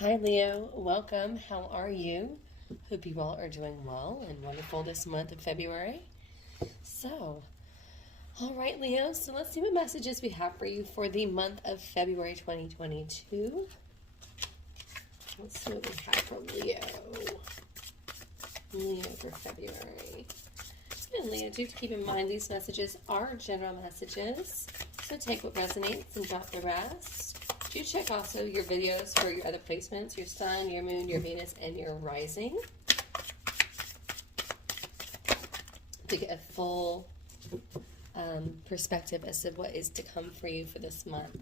Hi Leo, welcome. How are you? Hope you all are doing well and wonderful this month of February. So, all right, Leo, so let's see what messages we have for you for the month of February 2022. Let's see what we have for Leo. Leo for February. And Leo, do keep in mind these messages are general messages, so take what resonates and drop the rest. Do check also your videos for your other placements, your sun, your moon, your Venus, and your rising, to get a full perspective as to what is to come for you for this month.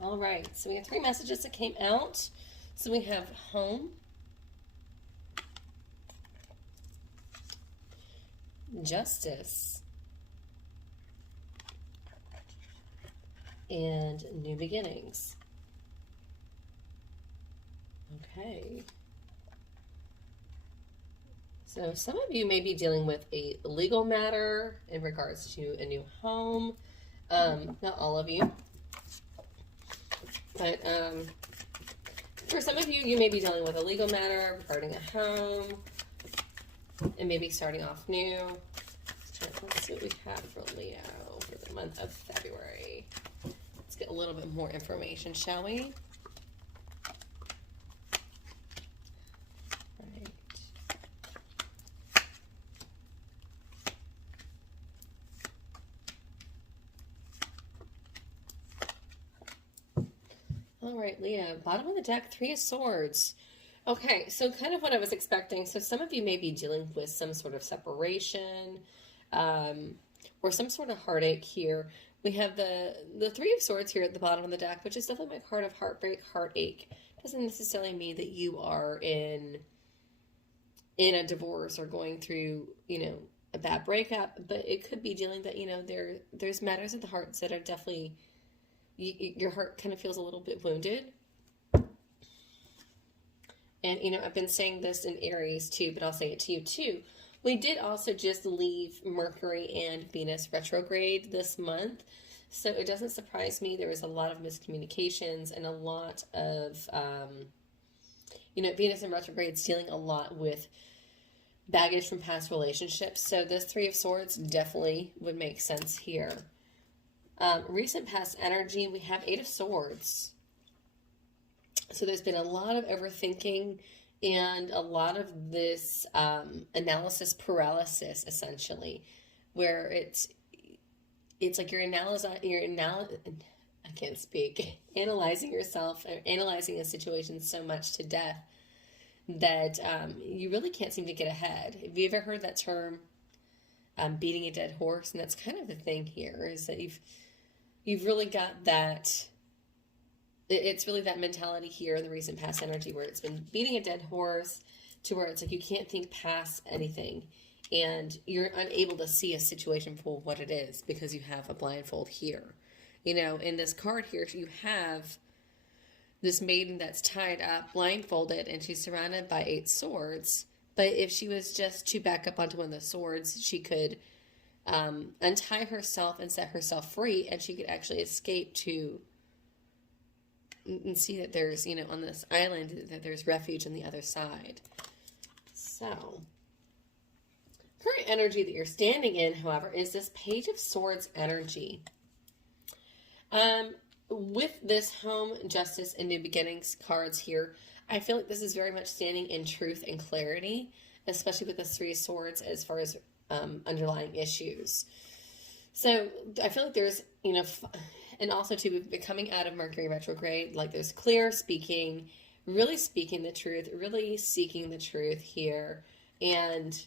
All right, so we have three messages that came out. So we have home, justice, and new beginnings. Okay. So some of you may be dealing with a legal matter in regards to a new home. Not all of you. But for some of you, you may be dealing with a legal matter regarding a home and maybe starting off new. Let's see what we have for Leo for the month of February. Let's get a little bit more information, shall we? Right. All right, Leo, bottom of the deck, Three of Swords. Okay, so kind of what I was expecting. So some of you may be dealing with some sort of separation or some sort of heartache here. We have the Three of Swords here at the bottom of the deck, which is definitely my card of heartbreak, heartache. Doesn't necessarily mean that you are in a divorce or going through, a bad breakup, but it could be dealing that, there's matters of the hearts that are definitely, your heart kind of feels a little bit wounded. And, I've been saying this in Aries too, but I'll say it to you too. We did also just leave Mercury and Venus retrograde this month. So it doesn't surprise me. There was a lot of miscommunications and a lot of, Venus in retrograde is dealing a lot with baggage from past relationships. So this Three of Swords definitely would make sense here. Recent past energy, we have Eight of Swords. So there's been a lot of overthinking and a lot of this analysis paralysis, essentially, where it's like I can't speak, analyzing yourself, analyzing a situation so much to death that you really can't seem to get ahead. Have you ever heard that term, beating a dead horse? And that's kind of the thing here, is that you've really got that. It's really that mentality here in the recent past energy where it's been beating a dead horse to where it's like you can't think past anything and you're unable to see a situation for what it is because you have a blindfold here. In this card here, you have this maiden that's tied up, blindfolded, and she's surrounded by 8 swords. But if she was just to back up onto one of the swords, she could untie herself and set herself free, and she could actually escape to and see that there's, on this island, that there's refuge on the other side. So, current energy that you're standing in, however, is this Page of Swords energy. With this home, justice, and new beginnings cards here, I feel like this is very much standing in truth and clarity, especially with the Three of Swords as far as underlying issues. So, I feel like there's, and also too, we've been coming out of Mercury retrograde, like there's clear speaking, really speaking the truth, really seeking the truth here, and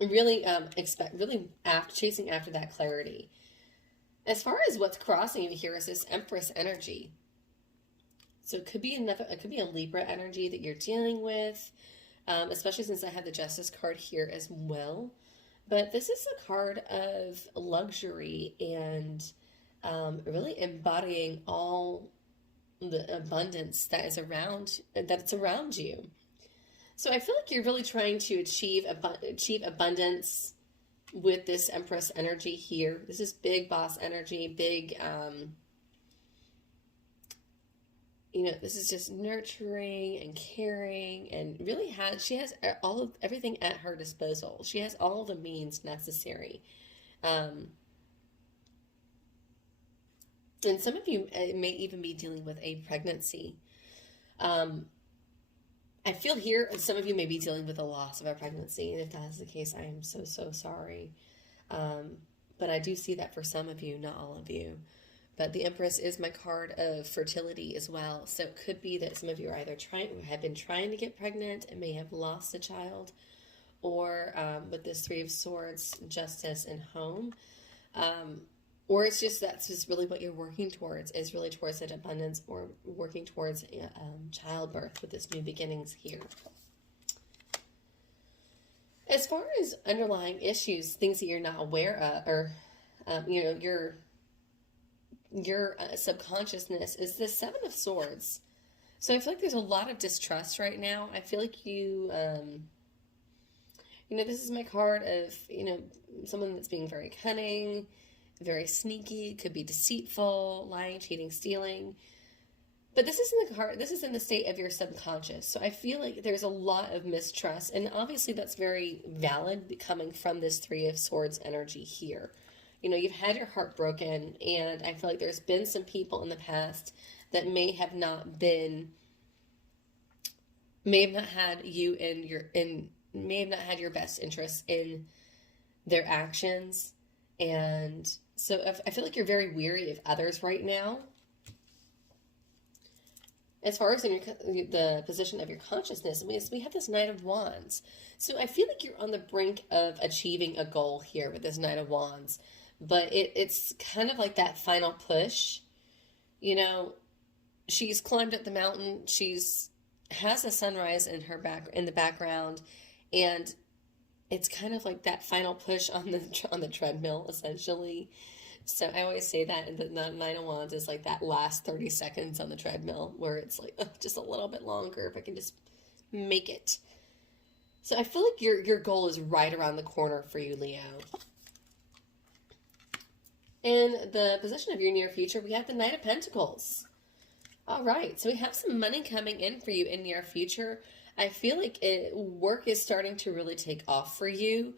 really chasing after that clarity. As far as what's crossing you here is this Empress energy. So it could be a Libra energy that you're dealing with, especially since I have the Justice card here as well. But this is a card of luxury and really embodying all the abundance that's around you. So I feel like you're really trying to achieve abundance with this Empress energy here. This is big boss energy, big this is just nurturing and caring, and really she has everything at her disposal. She has all the means necessary. And some of you may even be dealing with a pregnancy. I feel here some of you may be dealing with the loss of a pregnancy, and if that's the case, I am so, so sorry. But I do see that for some of you, not all of you. But the Empress is my card of fertility as well. So it could be that some of you are either have been trying to get pregnant and may have lost a child, or with this Three of Swords, Justice, and Home. Or it's just that's just really what you're working towards, is really towards that abundance, or working towards childbirth with this new beginnings here. As far as underlying issues, things that you're not aware of, or your subconsciousness, is the Seven of Swords. So I feel like there's a lot of distrust right now. I feel like you, this is my card of, someone that's being very cunning, very sneaky, could be deceitful, lying, cheating, stealing. But this is in the card, this is in the state of your subconscious. So I feel like there's a lot of mistrust, and obviously that's very valid coming from this Three of Swords energy here. You've had your heart broken, and I feel like there's been some people in the past that may have not had you may have not had your best interests in their actions. And so I feel like you're very weary of others right now. As far as in the position of your consciousness, we have this Knight of Wands. So I feel like you're on the brink of achieving a goal here with this Knight of Wands. But it's kind of like that final push. She's climbed up the mountain. Has a sunrise in the background, and it's kind of like that final push on the treadmill, essentially. So I always say that, and the Nine of Wands is like that last 30 seconds on the treadmill, where it's like, oh, just a little bit longer if I can just make it. So I feel like your goal is right around the corner for you, Leo. In the position of your near future, we have the Knight of Pentacles. All right, so we have some money coming in for you in near future. I feel like work is starting to really take off for you.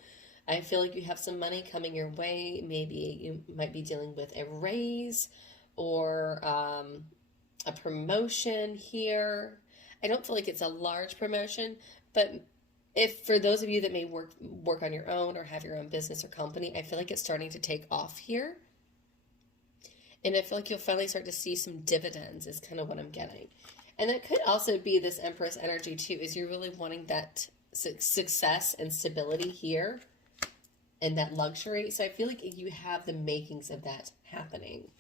I feel like you have some money coming your way. Maybe you might be dealing with a raise or a promotion here. I don't feel like it's a large promotion, but if for those of you that may work on your own or have your own business or company, I feel like it's starting to take off here. And I feel like you'll finally start to see some dividends is kind of what I'm getting. And that could also be this Empress energy too, is you're really wanting that success and stability here and that luxury. So I feel like you have the makings of that happening.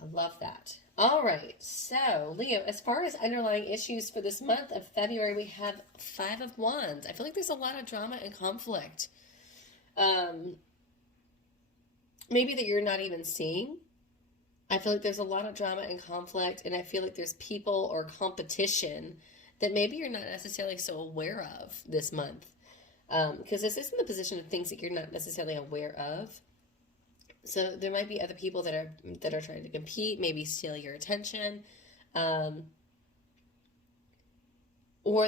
I love that. All right. So Leo, as far as underlying issues for this month of February, we have Five of Wands. I feel like there's a lot of drama and conflict. Maybe that you're not even seeing. I feel like there's a lot of drama and conflict, and I feel like there's people or competition that maybe you're not necessarily so aware of this month. Because this isn't the position of things that you're not necessarily aware of. So there might be other people that are trying to compete, maybe steal your attention. Or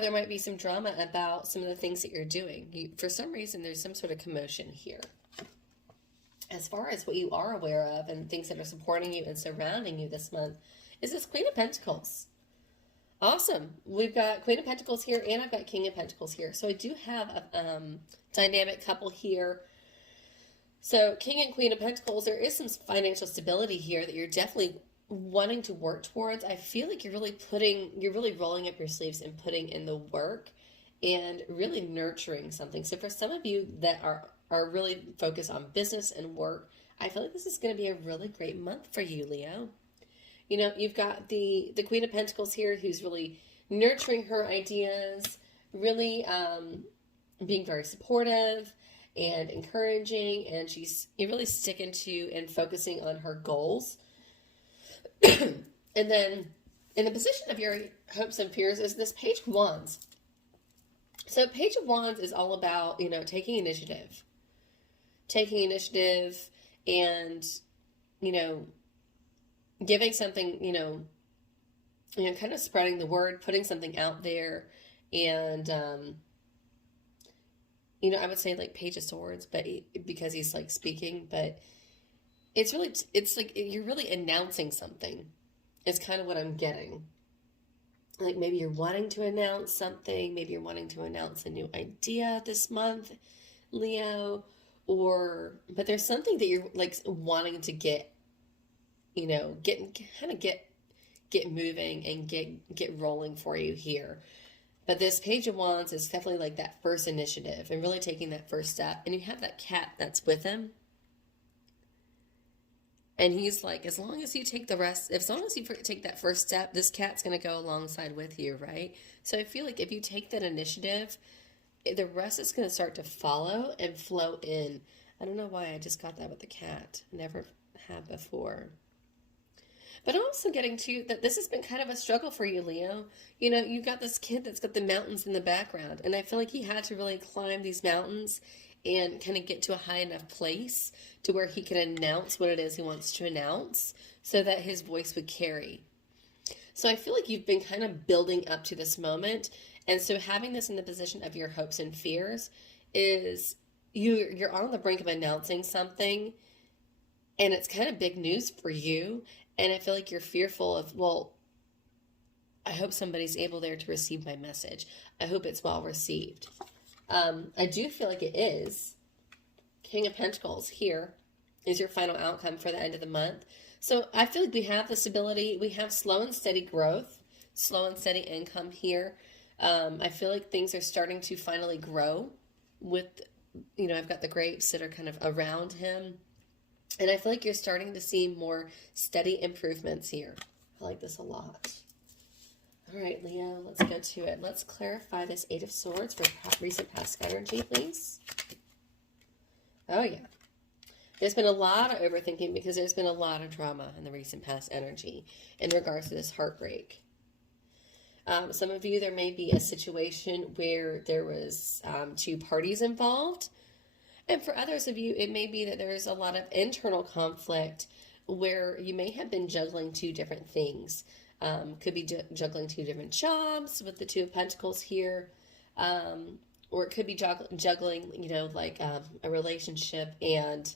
there might be some drama about some of the things that you're doing. For some reason, there's some sort of commotion here. As far as what you are aware of and things that are supporting you and surrounding you this month is this Queen of Pentacles. Awesome. We've got Queen of Pentacles here, and I've got King of Pentacles here. So I do have a dynamic couple here. So King and Queen of Pentacles, there is some financial stability here that you're definitely wanting to work towards. I feel like you're really rolling up your sleeves and putting in the work and really nurturing something. So for some of you that are really focused on business and work, I feel like this is going to be a really great month for you, Leo. You've got the Queen of Pentacles here, who's really nurturing her ideas, really being very supportive and encouraging, and she's really sticking to and focusing on her goals. And then in the position of your hopes and fears is this Page of Wands. So Page of Wands is all about, taking initiative and, giving something, you know, kind of spreading the word, putting something out there. And, you know, I would say like Page of Swords, but because he's like speaking, but it's really, it's like you're really announcing something. It's kind of what I'm getting. Like maybe you're wanting to announce something, maybe you're wanting to announce a new idea this month, Leo, but there's something that you're like wanting to get, you know, get moving and get rolling for you here. But this Page of Wands is definitely like that first initiative and really taking that first step. And you have that cat that's with him. And he's like, as long as you take that first step, this cat's going to go alongside with you, right? So I feel like if you take that initiative, the rest is going to start to follow and flow in. I don't know why I just got that with the cat. Never had before. But I'm also getting to that this has been kind of a struggle for you, Leo. You know, you've got this kid that's got the mountains in the background. And I feel like he had to really climb these mountains and kind of get to a high enough place to where he can announce what it is he wants to announce so that his voice would carry. So I feel like you've been kind of building up to this moment. And so having this in the position of your hopes and fears is you're on the brink of announcing something, and it's kind of big news for you. And I feel like you're fearful of, well, I hope somebody's able there to receive my message. I hope it's well received. I do feel like it is. King of Pentacles here is your final outcome for the end of the month. So I feel like we have the stability. We have slow and steady growth, slow and steady income here. I feel like things are starting to finally grow with, you know, I've got the grapes that are kind of around him. And I feel like you're starting to see more steady improvements here. I like this a lot. All right, Leo, let's go to it. Let's clarify this Eight of Swords for recent past energy, please. Oh, yeah. There's been a lot of overthinking because there's been a lot of drama in the recent past energy in regards to this heartbreak. Some of you, there may be a situation where there was two parties involved. And for others of you, it may be that there's a lot of internal conflict where you may have been juggling two different things. Could be juggling two different jobs with the Two of Pentacles here. Or it could be juggling, you know, like a relationship and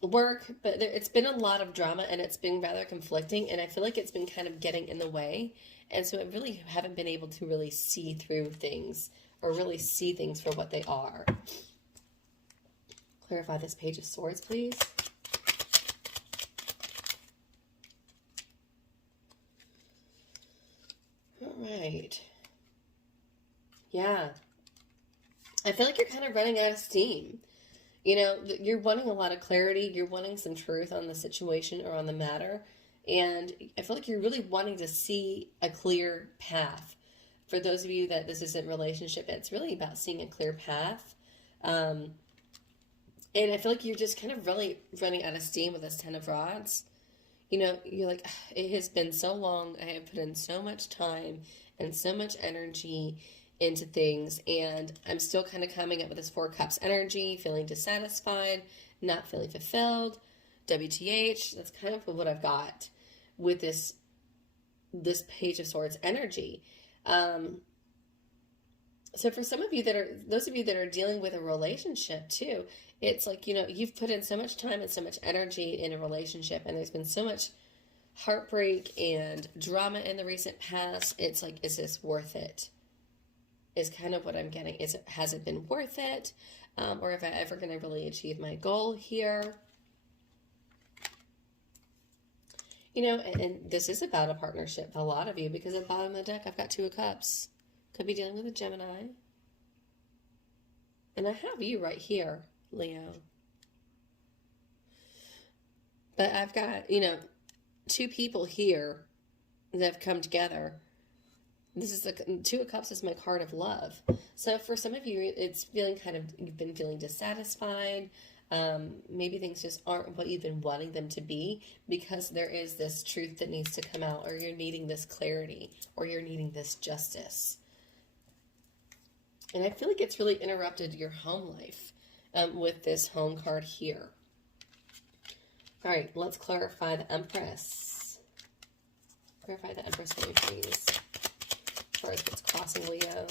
work. But it's been a lot of drama and it's been rather conflicting. And I feel like it's been kind of getting in the way. And so I really haven't been able to really see through things or really see things for what they are. Clarify this Page of Swords, please. All right. Yeah. I feel like you're kind of running out of steam. You know, you're wanting a lot of clarity. You're wanting some truth on the situation or on the matter. And I feel like you're really wanting to see a clear path. For those of you that this isn't relationship, it's really about seeing a clear path. And I feel like you're just kind of really running out of steam with this Ten of Rods. You know, you're like, it has been so long. I have put in so much time and so much energy into things. And I'm still kind of coming up with this Four Cups energy, feeling dissatisfied, not feeling fulfilled. WTH, that's kind of what I've got with this Page of Swords energy. So for some of you those of you that are dealing with a relationship too, it's like, you know, you've put in so much time and so much energy in a relationship and there's been so much heartbreak and drama in the recent past. It's like, is this worth it? Is kind of what I'm getting. Has it been worth it? Or if I ever going to really achieve my goal here? You know, and this is about a partnership for a lot of you because at the bottom of the deck, I've got Two of Cups. Could be dealing with a Gemini. And I have you right here, Leo. But I've got, you know, two people here that have come together. This is Two of Cups is my card of love. So for some of you, it's feeling you've been feeling dissatisfied. Maybe things just aren't what you've been wanting them to be because there is this truth that needs to come out, or you're needing this clarity, or you're needing this justice. And I feel like it's really interrupted your home life with this home card here. All right, let's clarify the Empress. Clarify the Empress for me, please. As far as what's crossing Leo.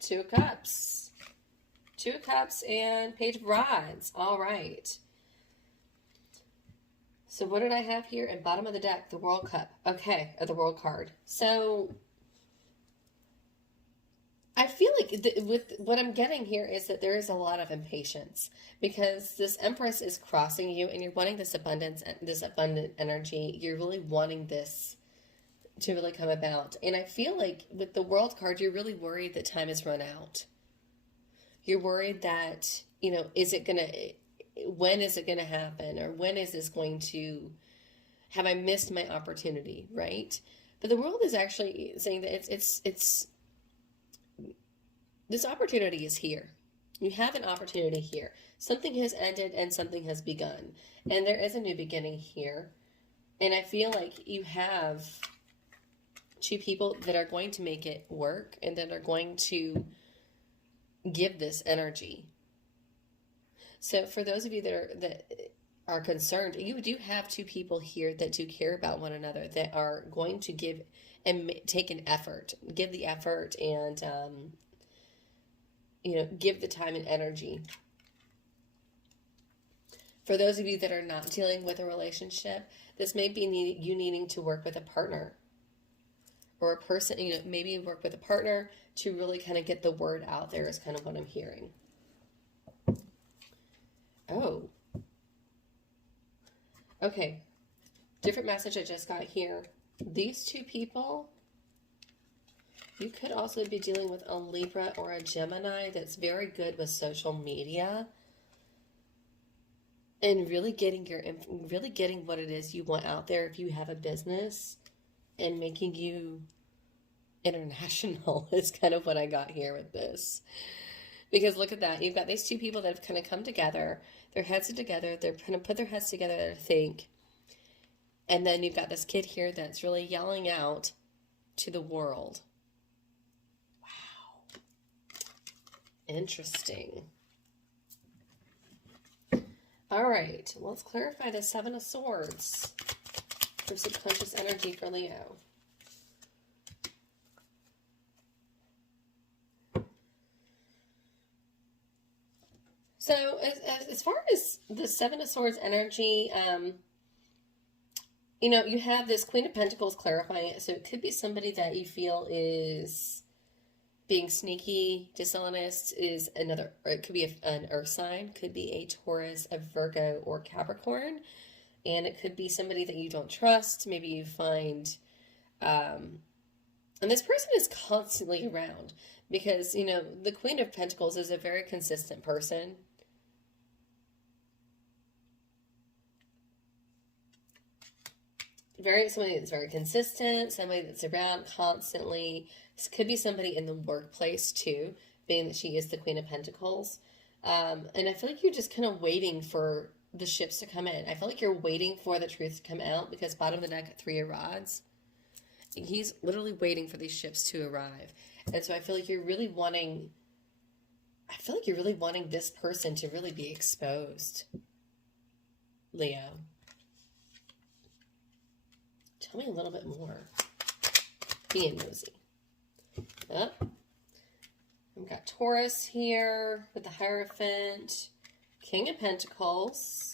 Two of Cups. Two of Cups and Page of Rods. All right. So what did I have here? At bottom of the deck, the World Cup. Okay, or the World card. So I feel like with what I'm getting here is that there is a lot of impatience because this Empress is crossing you and you're wanting this abundance, this abundant energy. You're really wanting this to really come about. And I feel like with the World card, you're really worried that time has run out. You're worried that, you know, when is it going to happen? Or when is this going to, have I missed my opportunity, right? But the world is actually saying that it's this opportunity is here. You have an opportunity here. Something has ended and something has begun. And there is a new beginning here. And I feel like you have two people that are going to make it work and that are going to give this energy. So for those of you that are concerned, you do have two people here that do care about one another, that are going to give and take an effort, give the effort and, you know, give the time and energy. For those of you that are not dealing with a relationship, this may be you needing to work with a partner or a person, you know, maybe work with a partner to really kind of get the word out there is kind of what I'm hearing. Oh. Okay. Different message I just got here. These two people, you could also be dealing with a Libra or a Gemini that's very good with social media and really getting what it is you want out there if you have a business and making you international is kind of what I got here with this. Because look at that. You've got these two people that have kind of come together. Their heads are together. They're kind of put their heads together to think. And then you've got this kid here that's really yelling out to the world. Wow. Interesting. All right. Let's clarify the Seven of Swords for subconscious energy for Leo. So as far as the Seven of Swords energy, you know, you have this Queen of Pentacles clarifying it. So it could be somebody that you feel is being sneaky, dishonest, is another, or it could be an earth sign, could be a Taurus, a Virgo, or Capricorn. And it could be somebody that you don't trust. Maybe you find, and this person is constantly around because, you know, the Queen of Pentacles is a very consistent person. Somebody that's very consistent, somebody that's around constantly. This could be somebody in the workplace too, being that she is the Queen of Pentacles. And I feel like you're just kind of waiting for the ships to come in. I feel like you're waiting for the truth to come out because bottom of the deck, Three of Rods. He's literally waiting for these ships to arrive. And so I feel like you're really wanting, this person to really be exposed. Leo. Tell me a little bit more. Being nosy. Yep. We've got Taurus here with the Hierophant. King of Pentacles.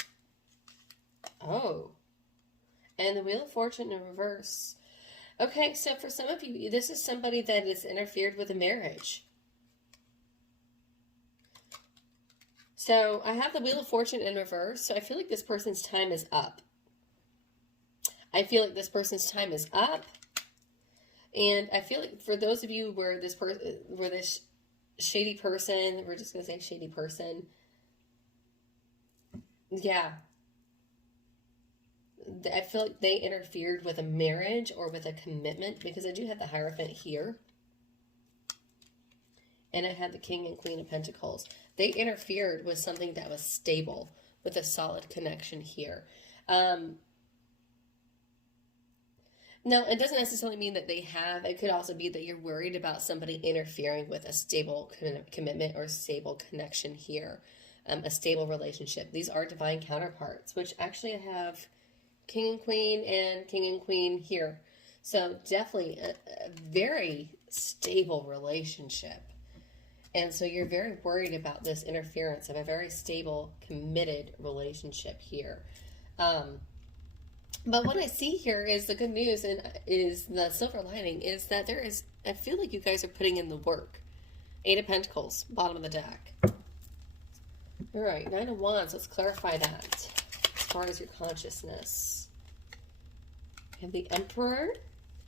Oh. And the Wheel of Fortune in reverse. Okay, so for some of you, this is somebody that has interfered with a marriage. So I have the Wheel of Fortune in reverse, so I feel like this person's time is up. I feel like this person's time is up. And I feel like for those of you where this shady person, we're just going to say shady person. Yeah. I feel like they interfered with a marriage or with a commitment because I do have the Hierophant here. And I had the King and Queen of Pentacles. They interfered with something that was stable, with a solid connection here. Now, it doesn't necessarily mean that they have. It could also be that you're worried about somebody interfering with a stable commitment or stable connection here. a stable relationship. These are divine counterparts, which actually I have King and Queen here. So definitely a very stable relationship. And so you're very worried about this interference of a very stable, committed relationship here. But what I see here is the good news, and is the silver lining, is that there is, I feel like you guys are putting in the work. 8 of Pentacles, bottom of the deck. All right, 9 of Wands, let's clarify that as far as your consciousness. You have the Emperor,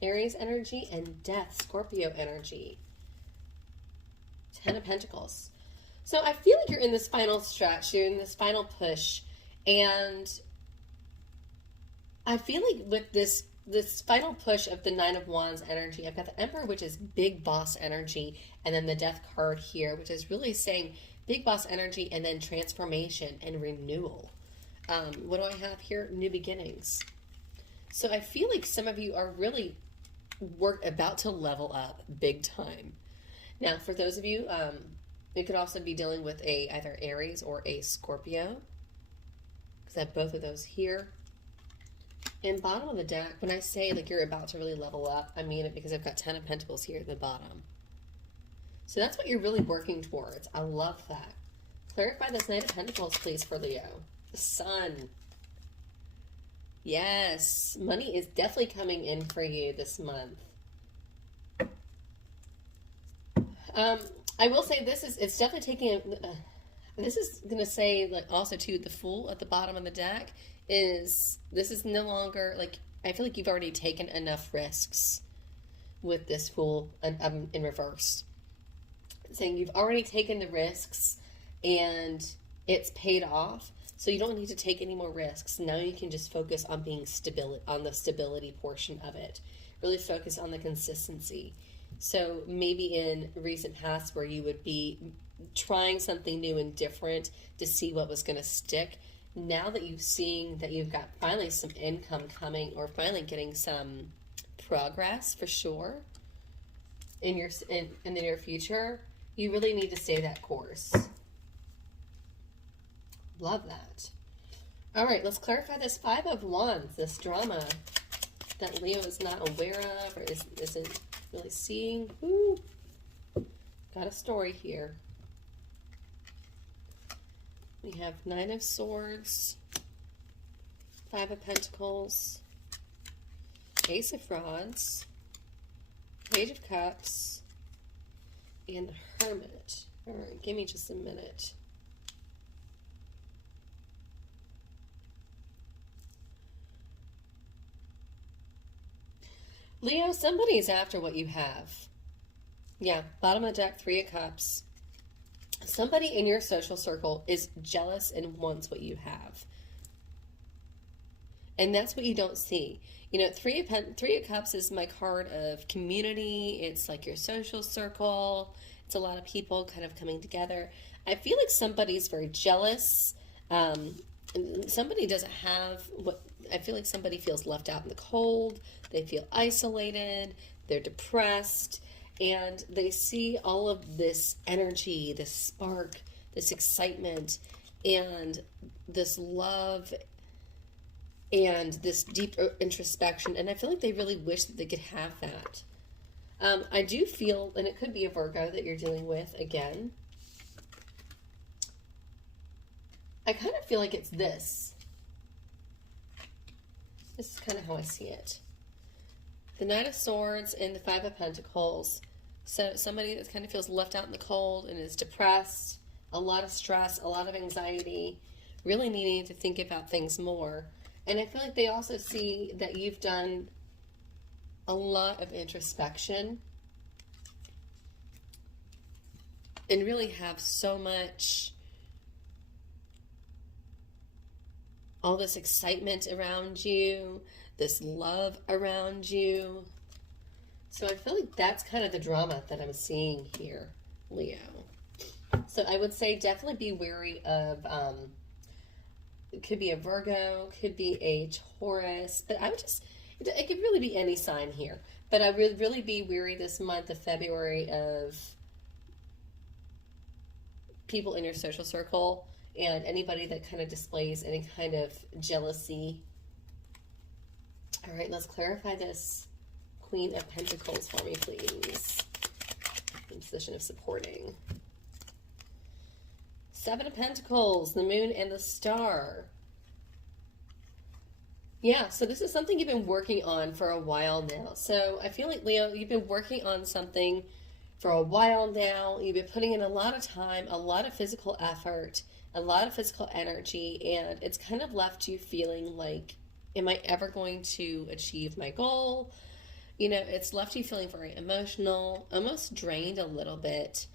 Aries energy, and Death, Scorpio energy. 10 of Pentacles. So I feel like you're in this final stretch, you're in this final push, and I feel like with this final push of the 9 of Wands energy, I've got the Emperor, which is big boss energy, and then the Death card here, which is really saying big boss energy and then transformation and renewal. What do I have here? New beginnings. So I feel like some of you are really about to level up big time. Now, for those of you, it could also be dealing with either Aries or a Scorpio, because I have both of those here. And bottom of the deck, when I say like you're about to really level up, I mean it because I've got 10 of Pentacles here at the bottom. So that's what you're really working towards. I love that. Clarify this 9 of Pentacles, please, for Leo. The Sun. Yes, money is definitely coming in for you this month. I will say it's definitely taking this is going to say, like, also to the Fool at the bottom of the deck, this is no longer, like, I feel like you've already taken enough risks with this Fool in reverse. Saying you've already taken the risks and it's paid off, so you don't need to take any more risks. Now you can just focus on being on the stability portion of it. Really focus on the consistency. So maybe in recent past where you would be trying something new and different to see what was going to stick, now that you've seen that you've got finally some income coming, or finally getting some progress for sure in the near future, you really need to stay that course. Love that. All right, let's clarify this 5 of Wands, this drama that Leo is not aware of or isn't really seeing. Ooh, got a story here. We have 9 of Swords, 5 of Pentacles, Ace of Rods, Page of Cups, and the Hermit. All right, give me just a minute. Leo, somebody is after what you have. Yeah, bottom of the deck, 3 of Cups. Somebody in your social circle is jealous and wants what you have. And that's what you don't see. You know, 3 of Cups is my card of community. It's like your social circle. It's a lot of people kind of coming together. I feel like somebody's very jealous. Somebody doesn't have what, I feel like somebody feels left out in the cold. They feel isolated. They're depressed. And they see all of this energy, this spark, this excitement, and this love, and this deep introspection. And I feel like they really wish that they could have that. I do feel, and it could be a Virgo that you're dealing with again. I kind of feel like it's this. This is kind of how I see it. The Knight of Swords and the 5 of Pentacles. So somebody that kind of feels left out in the cold and is depressed, a lot of stress, a lot of anxiety, really needing to think about things more. And I feel like they also see that you've done a lot of introspection and really have so much, all this excitement around you, this love around you. So I feel like that's kind of the drama that I'm seeing here, Leo. So I would say definitely be wary of, it could be a Virgo, could be a Taurus, but I would just, it could really be any sign here. But I would really be wary this month of February of people in your social circle and anybody that kind of displays any kind of jealousy. All right, let's clarify this Queen of Pentacles for me, please. In position of supporting. Seven of Pentacles, the Moon and the Star. Yeah, so this is something you've been working on for a while now. So I feel like, Leo, you've been working on something for a while now. You've been putting in a lot of time, a lot of physical effort, a lot of physical energy, and it's kind of left you feeling like, am I ever going to achieve my goal? You know, it's left you feeling very emotional, almost drained a little bit,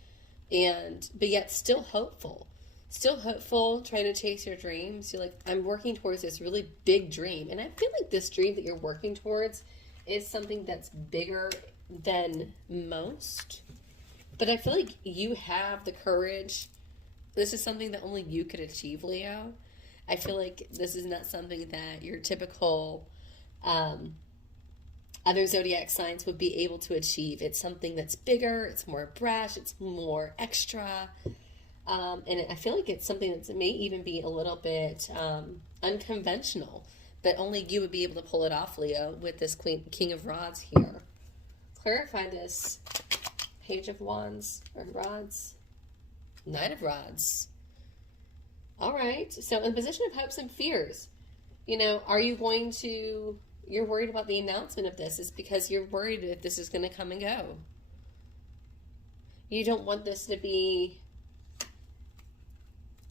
but yet still hopeful. Still hopeful, trying to chase your dreams. You're like, I'm working towards this really big dream. And I feel like this dream that you're working towards is something that's bigger than most. But I feel like you have the courage. This is something that only you could achieve, Leo. I feel like this is not something that your typical other zodiac signs would be able to achieve. It's something that's bigger, it's more brash, it's more extra. And I feel like it's something that may even be a little bit unconventional, but only you would be able to pull it off, Leo, with this King of Rods here. Clarify this Page of Wands, or Rods, Knight of Rods. All right, so in the position of hopes and fears, you know, are you going to, you're worried about the announcement of this. It's because you're worried if this is going to come and go. You don't want this to be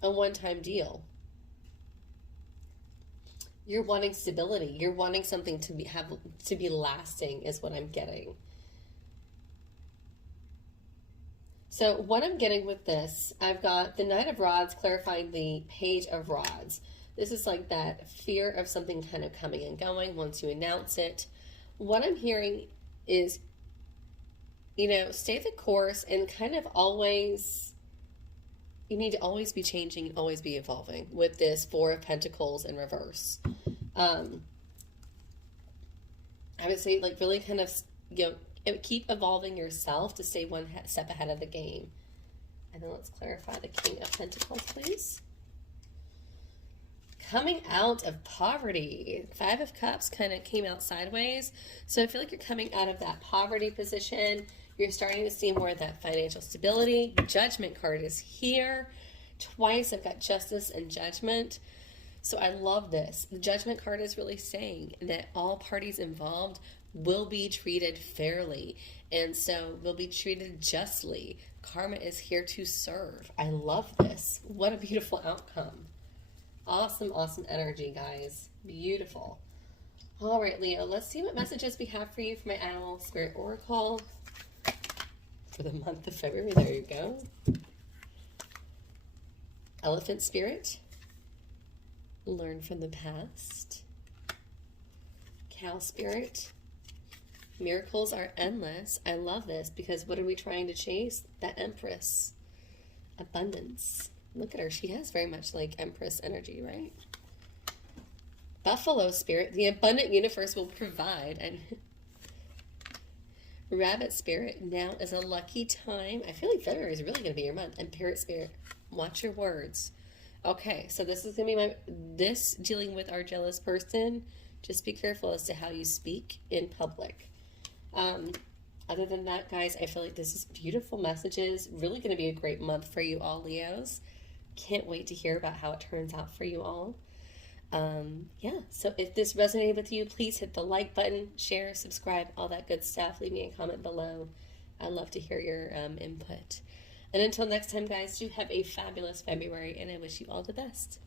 a one-time deal. You're wanting stability. You're wanting something to be lasting, is what I'm getting. So what I'm getting with this, I've got the Knight of Rods clarifying the Page of Rods. This is like that fear of something kind of coming and going once you announce it. What I'm hearing is, you know, stay the course and kind of always, you need to always be changing and always be evolving with this Four of Pentacles in reverse. I would say, like, really kind of, you know, keep evolving yourself to stay one step ahead of the game. And then let's clarify the King of Pentacles, please. Coming out of poverty. Five of Cups kind of came out sideways. So I feel like you're coming out of that poverty position. You're starting to see more of that financial stability. Judgment card is here. Twice I've got Justice and Judgment. So I love this. The Judgment card is really saying that all parties involved will be treated fairly. And so will be treated justly. Karma is here to serve. I love this. What a beautiful outcome. Awesome, awesome energy, guys. Beautiful. All right, Leo, let's see what messages we have for you for my Animal Spirit Oracle for the month of February. There you go. Elephant Spirit. Learn from the past. Cow Spirit. Miracles are endless. I love this because what are we trying to chase? That Empress. Abundance. Look at her. She has very much like Empress energy, right? Buffalo Spirit. The abundant universe will provide. And Rabbit Spirit. Now is a lucky time. I feel like February is really going to be your month. And Parrot Spirit. Watch your words. Okay, so this is going to be this dealing with our jealous person. Just be careful as to how you speak in public. Other than that, guys, I feel like this is beautiful messages. Really going to be a great month for you all, Leos. Can't wait to hear about how it turns out for you all. Yeah, so if this resonated with you, please hit the like button, share, subscribe, all that good stuff. Leave me a comment below. I'd love to hear your input. And until next time, guys, do have a fabulous February, and I wish you all the best.